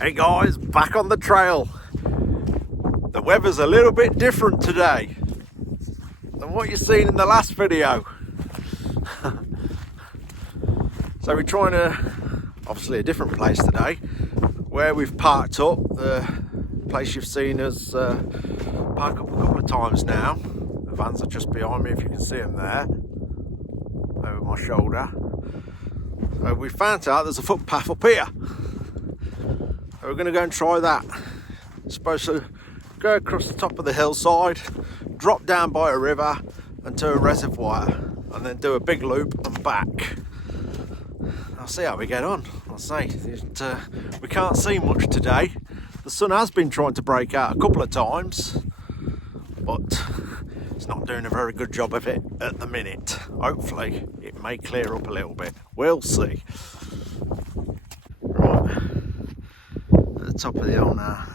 Hey guys, back on the trail. The weather's a little bit different today than what you've seen in the last video. So we're trying obviously a different place today, where we've parked up. The place you've seen us park up a couple of times now. The vans are just behind me, if you can see them there, over my shoulder. So we found out there's a footpath up here. So we're going to go and try that. It's supposed to go across the top of the hillside, drop down by a river and to a reservoir, and then do a big loop and back. I'll see how we get on. I'll say we can't see much today. The sun has been trying to break out a couple of times, but it's not doing a very good job of it at the minute. Hopefully it may clear up a little bit. We'll see. Right, at the top of the hill now.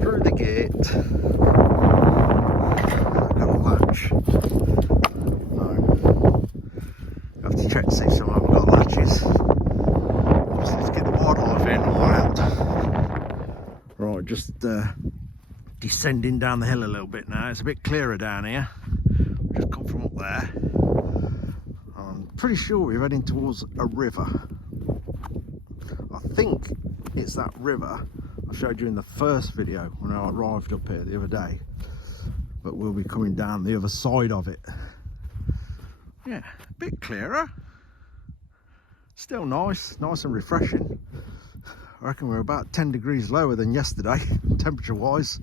Through the gate. I've got a latch. No. I have to check to see if some of them have got latches. Obviously to get the wildlife in or out. Right, just descending down the hill a little bit now. It's a bit clearer down here. We've just come from up there. I'm pretty sure we're heading towards a river. I think it's that river I showed you in the first video when I arrived up here the other day, but we'll be coming down the other side of it. Yeah, a bit clearer, still nice and refreshing. I reckon we're about 10 degrees lower than yesterday temperature wise.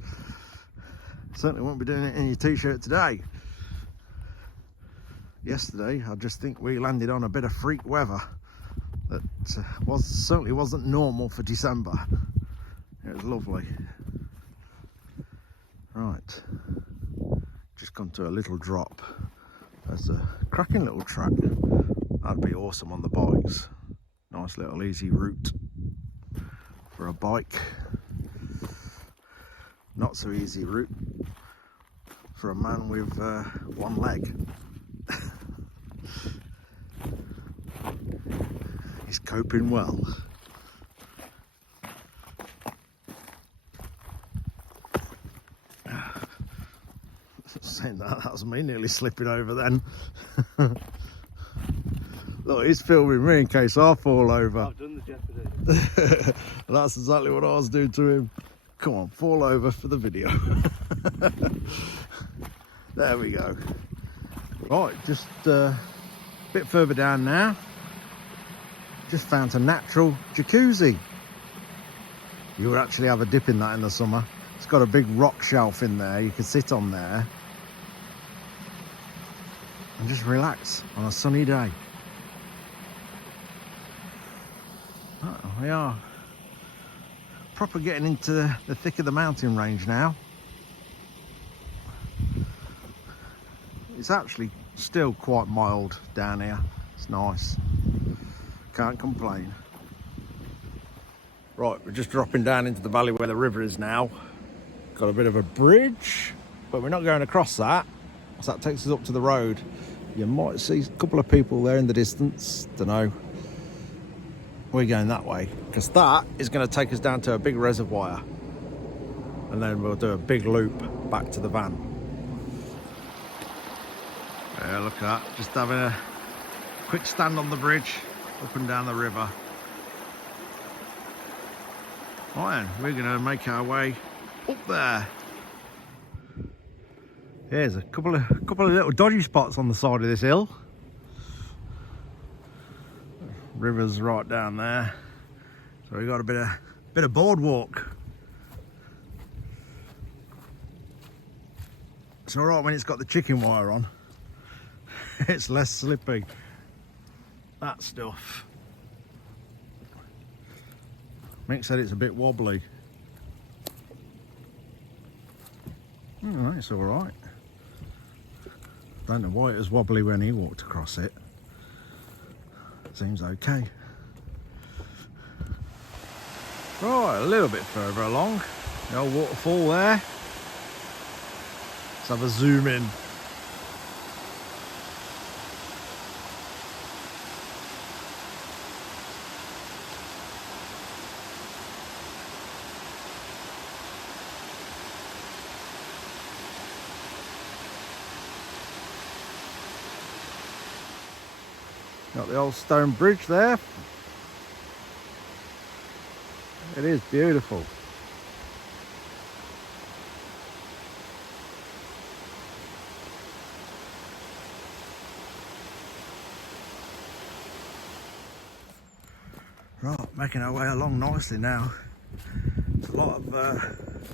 Certainly won't be doing it in your t-shirt today. Yesterday I just think we landed on a bit of freak weather that certainly wasn't normal for December. It was lovely. Right, just come to a little drop. There's a cracking little track. That'd be awesome on the bikes. Nice little easy route for a bike. Not so easy route for a man with one leg. He's coping well. Saying that was me nearly slipping over then. Look, he's filming me in case I fall over. I've done the jeopardy. That's exactly what I was doing to him. Come on, fall over for the video. There we go. Right, just a bit further down now. Just found a natural jacuzzi. You would actually have a dip in that in the summer. It's got a big rock shelf in there. You can sit on there and just relax on a sunny day. We are proper getting into the thick of the mountain range now. It's actually still quite mild down here. It's nice. Can't complain. Right, we're just dropping down into the valley where the river is now. Got a bit of a bridge, but we're not going across that. So that takes us up to the road. You might see a couple of people there in the distance. Don't know. We're going that way because that is going to take us down to a big reservoir, and then we'll do a big loop back to the van. Yeah, look at that. Just having a quick stand on the bridge up and down the river. Right, we're going to make our way up there. There's a couple of little dodgy spots on the side of this hill. River's right down there, so we've got a bit of boardwalk. It's all right when it's got the chicken wire on. It's less slippy. That stuff. Mick said it's a bit wobbly. It's all right. Don't know why it was wobbly when he walked across it. Seems okay. Right, a little bit further along. The old waterfall there. Let's have a zoom in. Got the old stone bridge there. It is beautiful. Right, making our way along nicely now. There's a lot of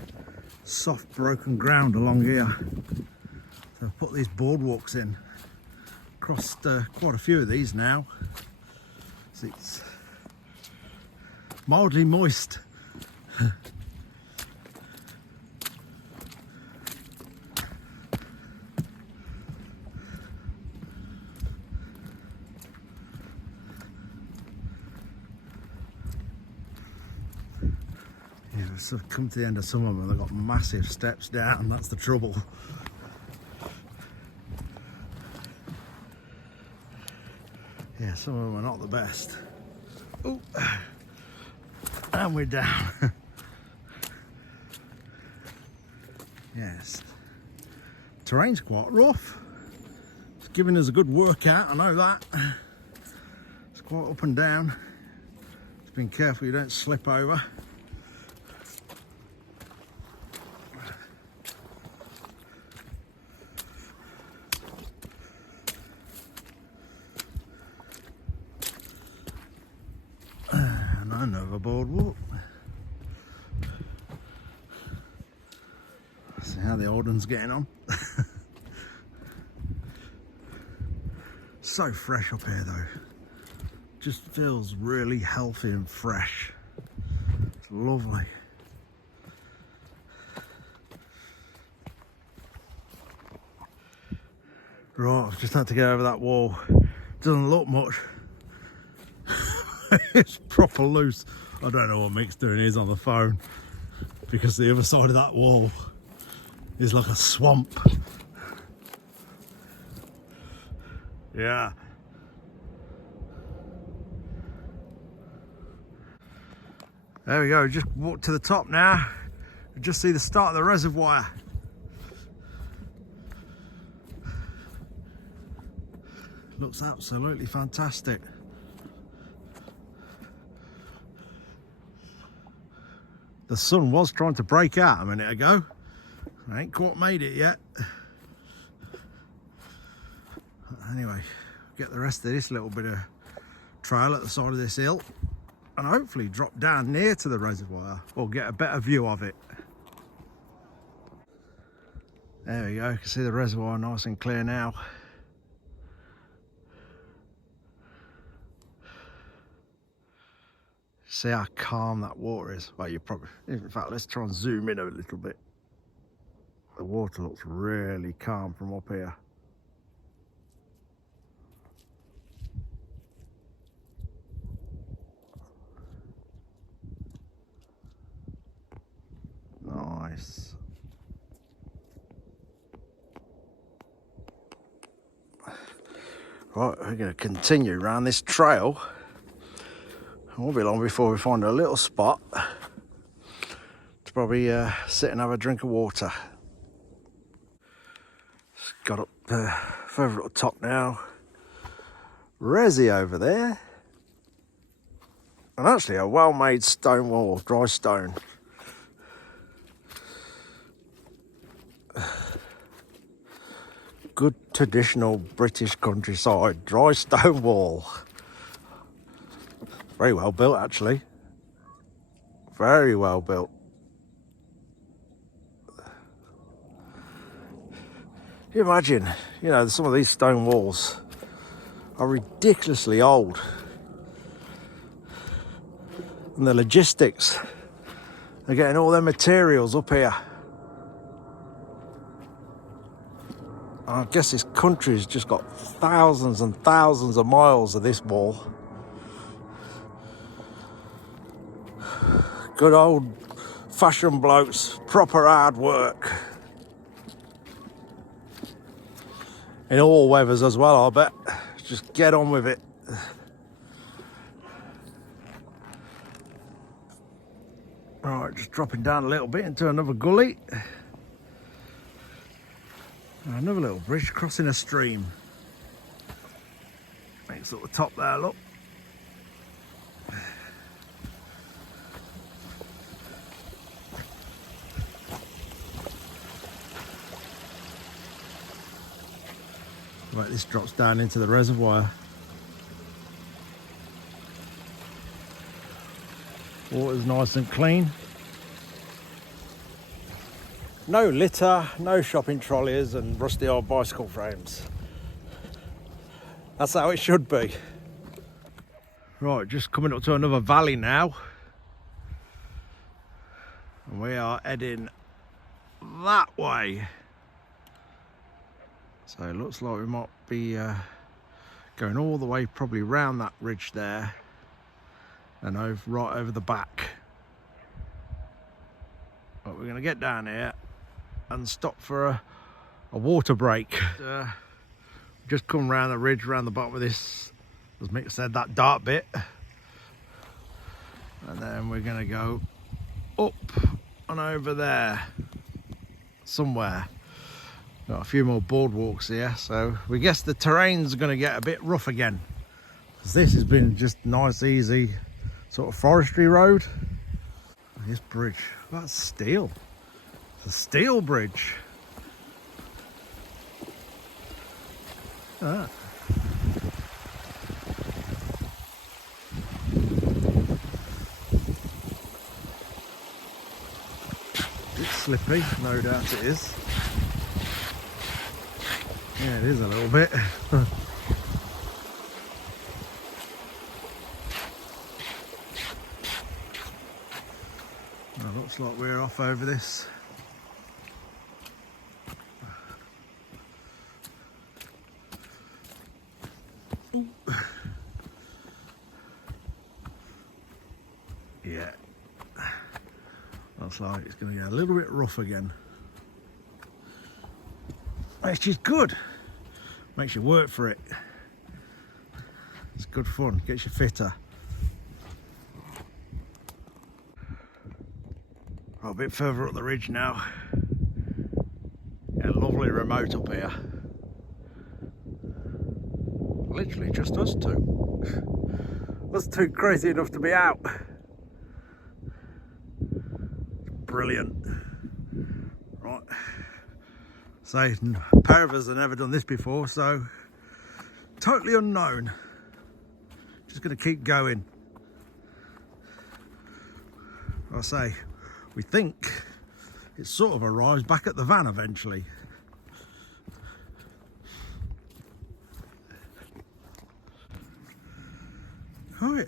soft broken ground along here. So I've put these boardwalks in. Crossed quite a few of these now. So it's mildly moist. Yeah, so come to the end of some of them, they've got massive steps down. That's the trouble. Yeah, some of them are not the best. Ooh. And we're down. Yes. Terrain's quite rough. It's giving us a good workout, I know that. It's quite up and down. Just being careful you don't slip over. Another boardwalk. See how the old one's getting on. So fresh up here though. Just feels really healthy and fresh. It's lovely. Right, I've just had to get over that wall. Doesn't look much. It's proper loose. I don't know what Mick's doing is on the phone, because the other side of that wall is like a swamp. Yeah. There we go, just walked to the top now. Just see the start of the reservoir. Looks absolutely fantastic. The sun was trying to break out a minute ago. I ain't quite made it yet. Anyway, get the rest of this little bit of trail at the side of this hill and hopefully drop down near to the reservoir or get a better view of it. There we go, you can see the reservoir nice and clear now. See how calm that water is. Well, you probably, in fact, let's try and zoom in a little bit. The water looks really calm from up here. Nice. Right, we're going to continue around this trail. It won't be long before we find a little spot to probably sit and have a drink of water. Just got up further up top now. Resi over there. And actually a well-made stone wall, dry stone. Good traditional British countryside, dry stone wall. Very well built, actually. Very well built. Can you imagine, you know, some of these stone walls are ridiculously old. And the logistics of getting all their materials up here. I guess this country's just got thousands and thousands of miles of this wall. Good old fashioned blokes, proper hard work. In all weathers as well, I bet. Just get on with it. Right, just dropping down a little bit into another gully. Another little bridge crossing a stream. Makes Mix up the top there, look. Right, this drops down into the reservoir. Water's nice and clean. No litter, no shopping trolleys and rusty old bicycle frames. That's how it should be. Right, just coming up to another valley now. And we are heading that way. So it looks like we might be going all the way probably round that ridge there and over, right over the back. But we're going to get down here and stop for a water break. Just come round the ridge, round the bottom of this, as Mick said, that dark bit. And then we're going to go up and over there somewhere. Got a few more boardwalks here, so we guess the terrain's going to get a bit rough again. Because this has been just nice, easy, sort of forestry road. This bridge, that's steel. It's a steel bridge. Ah. It's slippy, no doubt it is. Yeah, it is a little bit. Well, looks like we're off over this. Yeah, looks like it's going to get a little bit rough again. Which is good. Makes you work for it. It's good fun, gets you fitter. Oh, a bit further up the ridge now. Yeah, lovely remote up here. Literally just us two. Us two crazy enough to be out. Brilliant. Right. So, a pair of us have never done this before, so totally unknown. Just going to keep going. I say, we think it sort of arrives back at the van eventually. Right,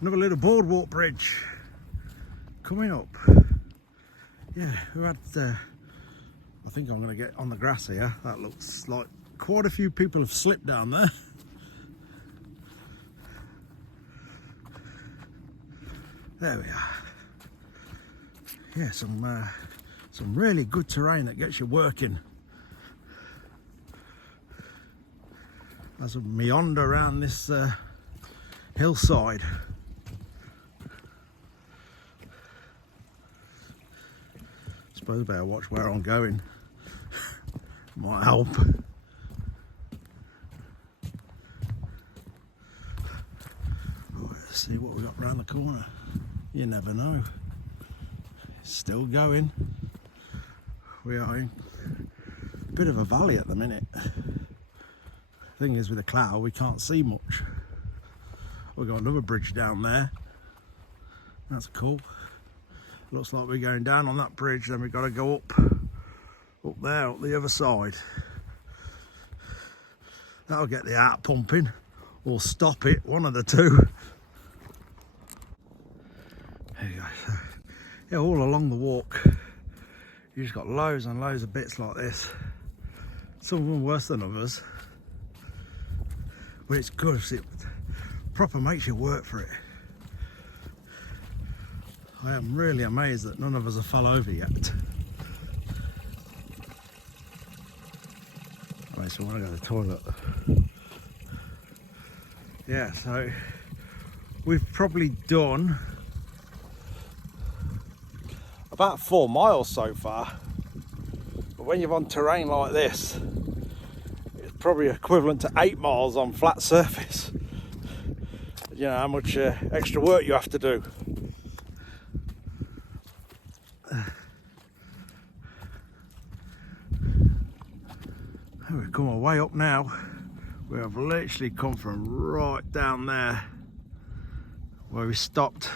another little boardwalk bridge coming up. Yeah, we had. I think I'm going to get on the grass here. That looks like quite a few people have slipped down there. There we are. Yeah, some really good terrain that gets you working. As we meander around this hillside. Suppose I better watch where I'm going. Might help. Let's see what we got round the corner. You never know. It's still going. We are in a bit of a valley at the minute. Thing is, with the cloud, we can't see much. We've got another bridge down there. That's cool. Looks like we're going down on that bridge, then we've got to go up there, up the other side. That'll get the heart pumping, or stop it, one of the two. There you go. Yeah, all along the walk, you just got loads and loads of bits like this. Some of them worse than others. But it's good, it proper makes you work for it. I am really amazed that none of us have fell over yet. Right, so I want to go to the toilet. Yeah, so we've probably done about 4 miles so far. But when you're on terrain like this, it's probably equivalent to 8 miles on flat surface. You know how much extra work you have to do. We've come way up now. We have literally come from right down there where we stopped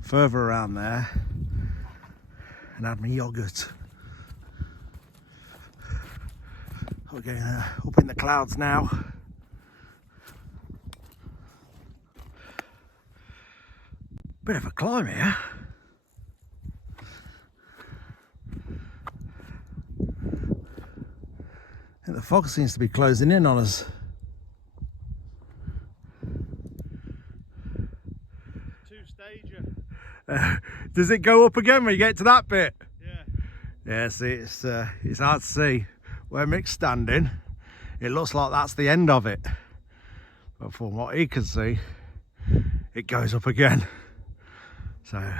further around there and had my yogurt. We're getting up in the clouds now. Bit of a climb here. I think the fog seems to be closing in on us. Two-stager. Does it go up again when you get to that bit? Yeah. Yeah, see, it's hard to see. Where Mick's standing, it looks like that's the end of it. But from what he can see, it goes up again. So I'm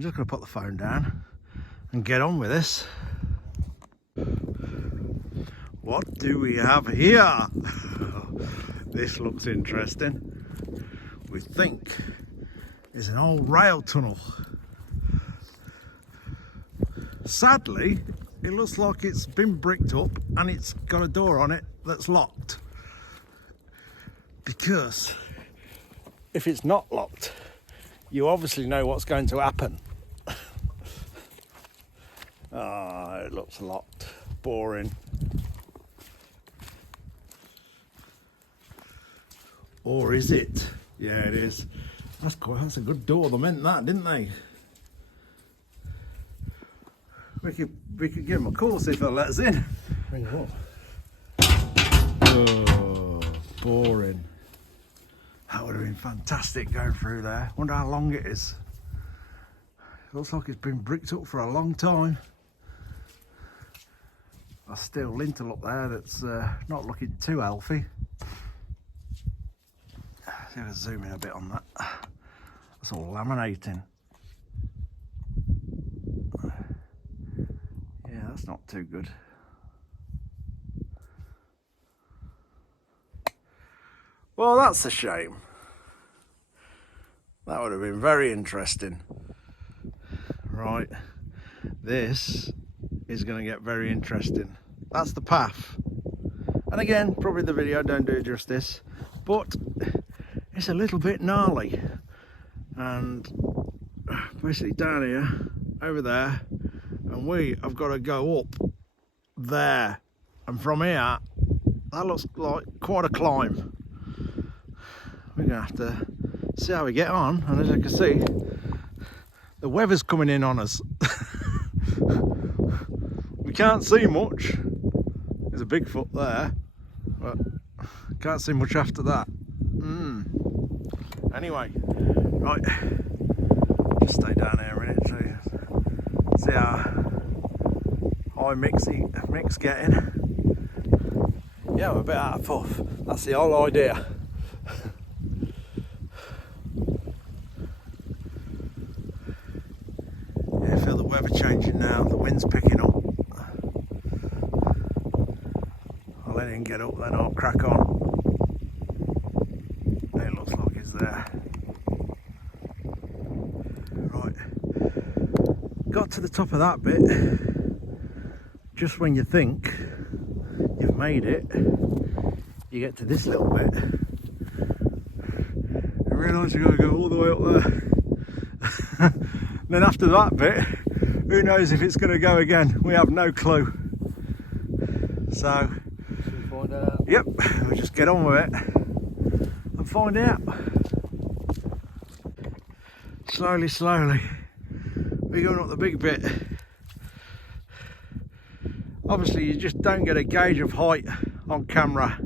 just going to put the phone down and get on with this. What do we have here? This looks interesting. We think it's an old rail tunnel. Sadly, it looks like it's been bricked up and it's got a door on it that's locked. Because if it's not locked, you obviously know what's going to happen. Ah, it looks locked. Boring. Or is it? Yeah, it is. That's a good door. They meant that, didn't they? We could give them a call, see if they'll let us in. Bring it up. Oh, boring. That would have been fantastic going through there. Wonder how long it is. Looks like it's been bricked up for a long time. There's still lintel up there that's not looking too healthy. See if I can zoom in a bit on that. That's all laminating. Yeah, that's not too good. Well, that's a shame. That would have been very interesting. Right, this is going to get very interesting. That's the path. And again, probably the video don't do it justice, but it's a little bit gnarly. And basically down here, over there, and we have got to go up there. And from here, that looks like quite a climb. We're going to have to see how we get on. And as you can see, the weather's coming in on us. We can't see much. There's a Bigfoot there, but can't see much after that. Anyway, right, just stay down here a minute to see how high Mick's getting. Yeah, we're a bit out of puff. That's the whole idea. Yeah, I feel the weather changing now. The wind's picking up. I'll let him get up, then I'll crack on. It looks like he's there. Right, got to the top of that bit. Just when you think you've made it, you get to this little bit and realise you've got to go all the way up there. Then after that bit, who knows if it's going to go again? We have no clue. So, Should we find out? yep, we'll just get on with it and find out. Slowly, slowly, we're going up the big bit. Obviously, you just don't get a gauge of height on camera.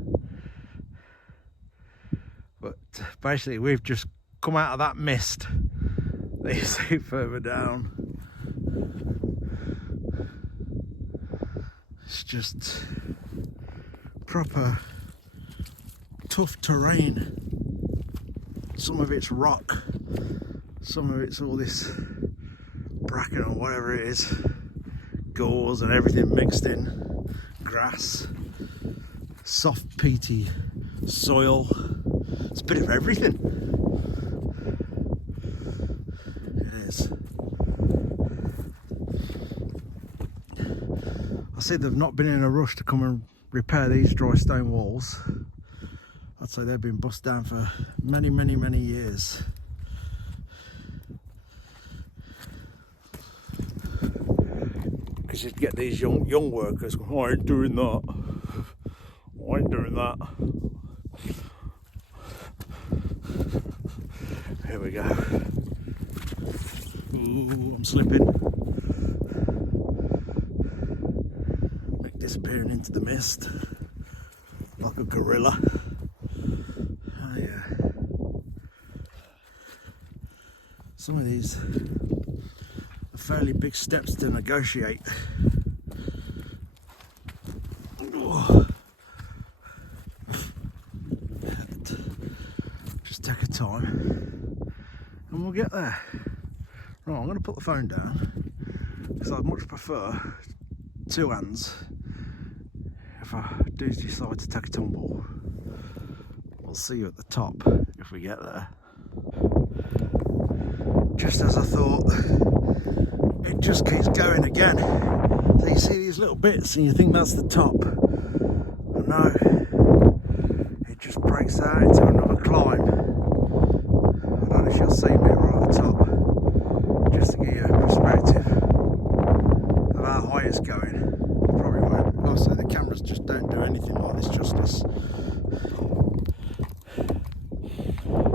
But basically, we've just come out of that mist that you see further down. It's just proper tough terrain. Some of it's rock, some of it's all this bracken or whatever it is, gauze and everything mixed in, grass. soft peaty soil. It's a bit of everything. It is. I see they've not been in a rush to come and repair these dry stone walls. I'd say they've been bust down for many, many, many years. Because you'd get these young workers going, I ain't doing that. I ain't doing that. Here we go. Ooh, I'm slipping. Disappearing into the mist like a gorilla. Oh yeah. Some of these are fairly big steps to negotiate. Oh. Just take a time and we'll get there. Right, I'm going to put the phone down because I'd much prefer two hands if I do decide to take a tumble. We'll see you at the top if we get there. Just as I thought, it just keeps going again. So you see these little bits and you think that's the top. But no, it just breaks out into another climb. I don't know if you'll see me right at the top, just to give you a perspective of how high it's going. Probably won't. Also, the cameras just don't do anything like this justice.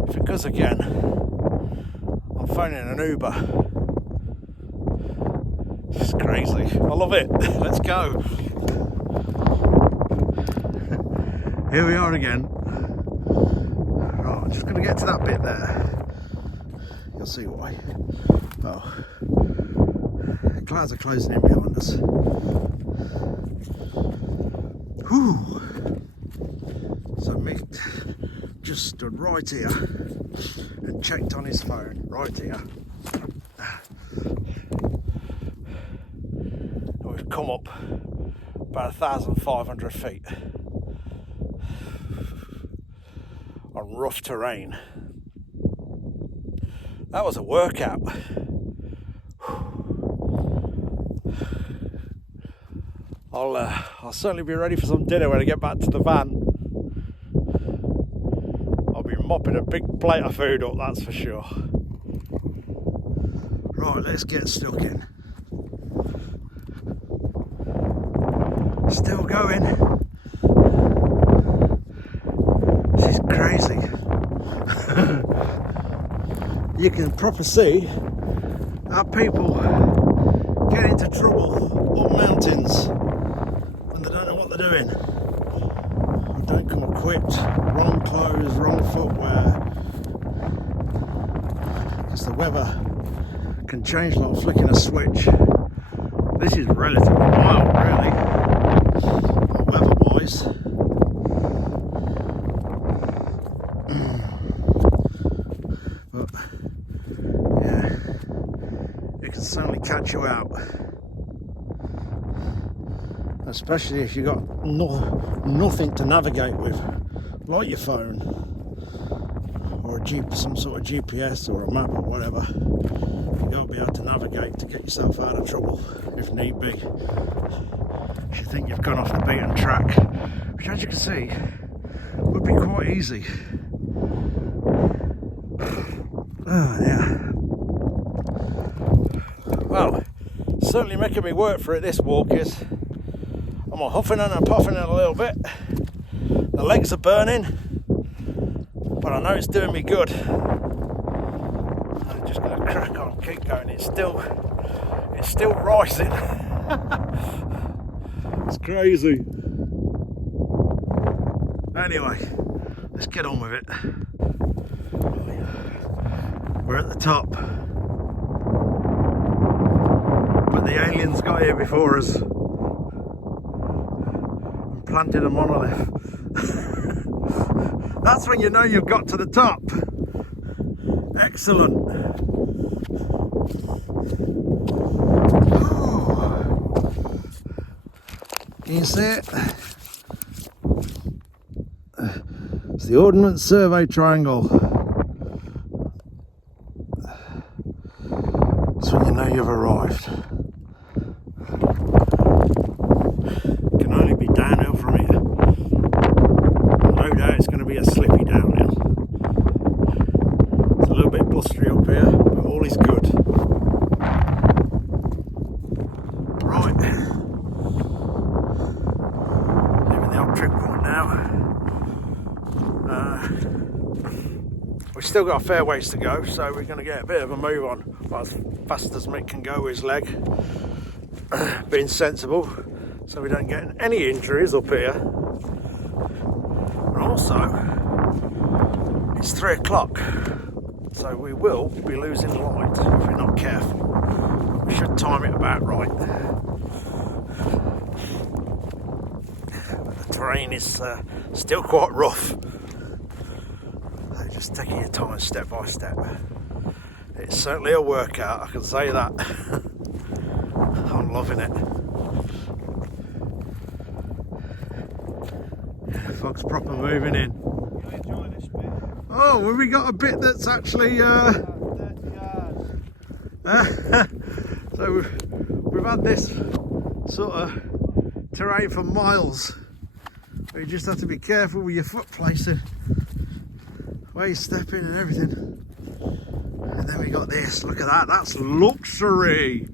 If it goes again, I'm phoning an Uber. It's crazy. I love it. Let's go. Here we are again. Right, I'm just going to get to that bit there. You'll see why. Oh, the clouds are closing in behind us. Whew. So Mick just stood right here and checked on his phone right here. And we've come up about 1,500 feet on rough terrain. That was a workout. I'll certainly be ready for some dinner when I get back to the van. I'll be mopping a big plate of food up, that's for sure. Right, let's get stuck in. Still going. This is crazy. You can proper see how people get into trouble up mountains when they don't know what they're doing. Or don't come equipped, wrong clothes, wrong footwear. Because the weather can change like flicking a switch. This is relatively wild, really, weather-wise. But yeah, it can certainly catch you out, especially if you've got nothing to navigate with, like your phone or some sort of GPS or a map or whatever. You'll be able to navigate to get yourself out of trouble if need be. If you think you've gone off the beaten track, which, as you can see, would be quite easy. Oh yeah. Well, certainly making me work for it, this walk is. I'm huffing and I'm puffing it a little bit. The legs are burning, but I know it's doing me good. I'm just going to crack on, keep going. It's still rising. It's crazy. Anyway, let's get on with it. We're at the top, but the aliens got here before us and planted a monolith. That's when you know you've got to the top. Excellent. Can you see it? the Ordnance Survey triangle. That's when you know you've arrived. Can only be downhill from here. No doubt it's going to be a slippy downhill. It's a little bit blustery up here, but all is good. Right. Leaving the old trip point now. We've still got a fair ways to go, so we're going to get a bit of a move on, but as fast as Mick can go with his leg. Being sensible, so we don't get any injuries up here. And also, it's 3 o'clock, so we will be losing light if we're not careful. But we should time it about right. But the terrain is still quite rough. So just taking your time step by step. It's certainly a workout, I can say that. I'm loving it. Fog's proper moving in. You enjoying this bit? Oh, well, we got a bit that's actually 30 yards. so we've had this sort of terrain for miles. You just have to be careful with your foot placing, where you step in and everything. And then we got this, look at that, that's luxury.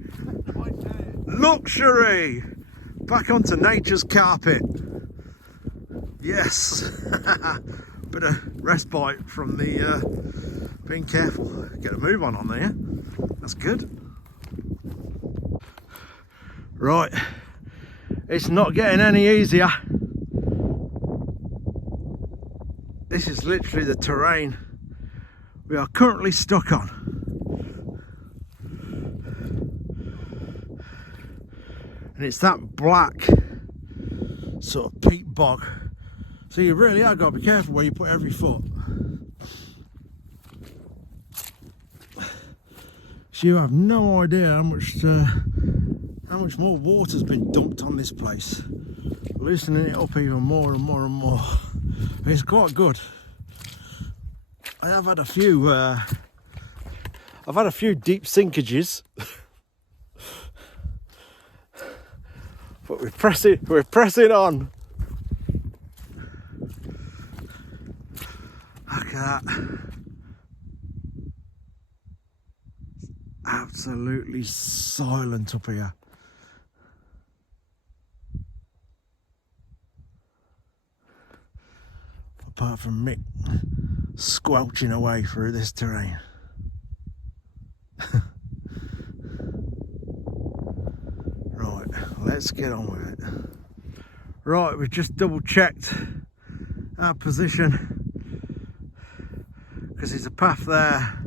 Luxury! Back onto nature's carpet. Yes. Bit of respite from the being careful. Get a move on there. That's good. Right. It's not getting any easier. This is literally the terrain we are currently stuck on. And it's that black sort of peat bog, so you really are got to be careful where you put every foot. So you have no idea how much more water's been dumped on this place, loosening it up even more and more and more. It's quite good. I have had a few deep sinkages. But we're pressing on. Look at that. Absolutely silent up here. Apart from Mick squelching away through this terrain. Right, let's get on with it. Right, we've just double checked our position, because there's a path there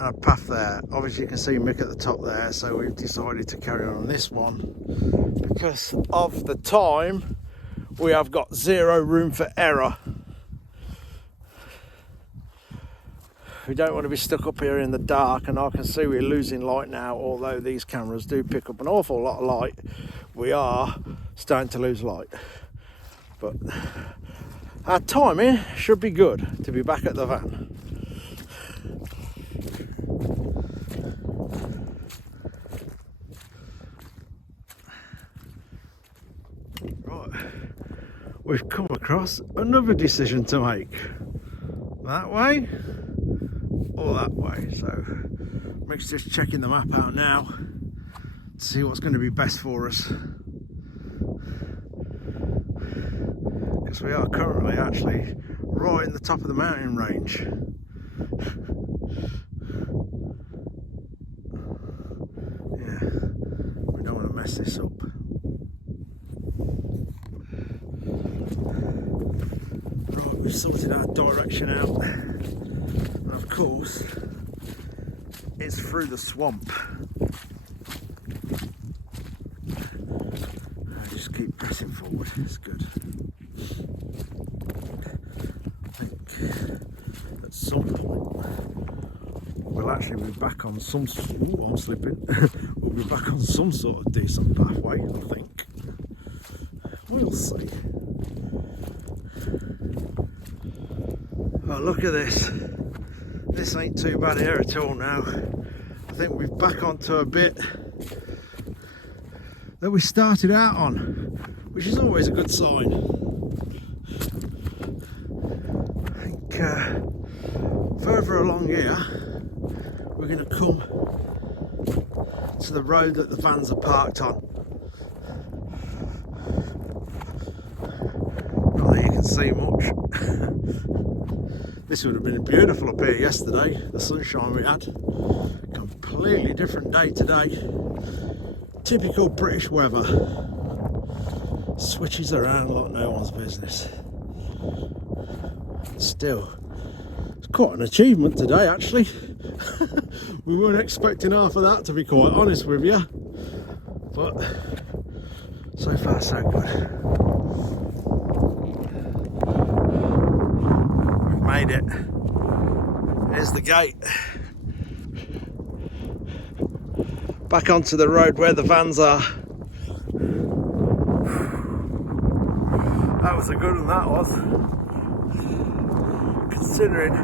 and a path there. Obviously you can see Mick at the top there, so we've decided to carry on this one because of the time. We have got zero room for error. We don't want to be stuck up here in the dark, and I can see we're losing light now. Although these cameras do pick up an awful lot of light, we are starting to lose light. But our timing should be good to be back at the van. Right, we've come across another decision to make. That way or that way. So Mick's just checking the map out now to see what's going to be best for us, because we are currently actually right in the top of the mountain range. Yeah, we don't want to mess this up. Right, we've sorted our direction out. Of course, it's through the swamp. I just keep pressing forward, it's good. I think at some point we'll actually be back on some, ooh, I'm slipping. We'll be back on some sort of decent pathway, I think. We'll see. Oh, look at this. This ain't too bad here at all now. I think we're back onto a bit that we started out on, which is always a good sign. I think further along here, we're going to come to the road that the vans are parked on. Not that you can see much. This would have been beautiful up here yesterday, the sunshine we had. Completely different day today. Typical British weather. Switches around like no one's business. Still, it's quite an achievement today actually. We weren't expecting half of that, to be quite honest with you. But so far so good. Made it. Here's the gate. Back onto the road where the vans are. That was a good one, that was. Considering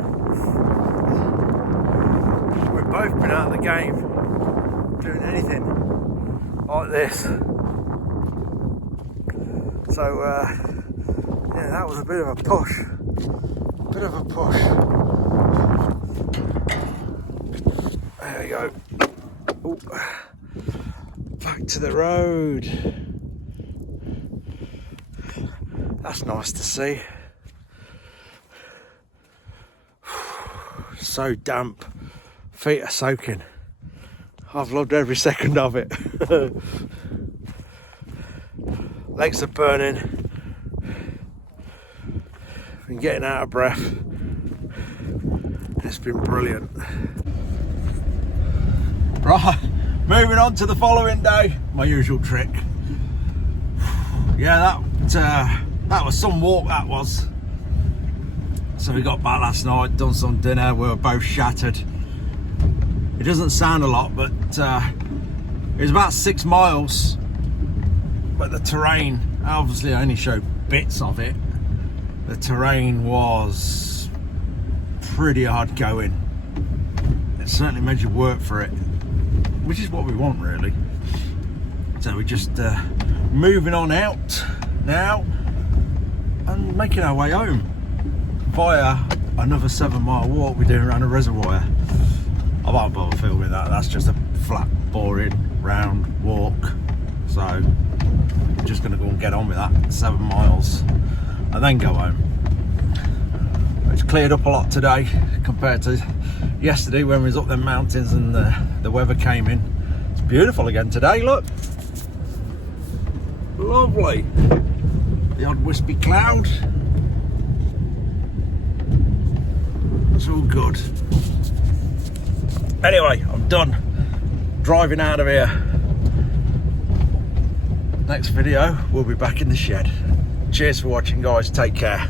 we've both been out of the game doing anything like this. So yeah, that was a bit of a push. Bit of a push. There we go. Ooh. Back to the road. That's nice to see. So damp. Feet are soaking. I've loved every second of it. Legs are burning. Been getting out of breath. It's been brilliant. Right, moving on to the following day. My usual trick. Yeah, that was some walk, that was. So we got back last night, done some dinner, we were both shattered. It doesn't sound a lot, but it was about 6 miles. But the terrain, obviously I only showed bits of it. The terrain was pretty hard going. It certainly made you work for it, which is what we want really. So we're just moving on out now and making our way home via another 7-mile walk we're doing around a reservoir. I won't bother filming that, that's just a flat, boring, round walk. So I'm just going to go and get on with that 7 miles and then go home. It's cleared up a lot today compared to yesterday when we was up the mountains and the weather came in. It's beautiful again today, look. Lovely. The odd wispy cloud. It's all good. Anyway, I'm done driving out of here. Next video, we'll be back in the shed. Cheers for watching, guys. Take care.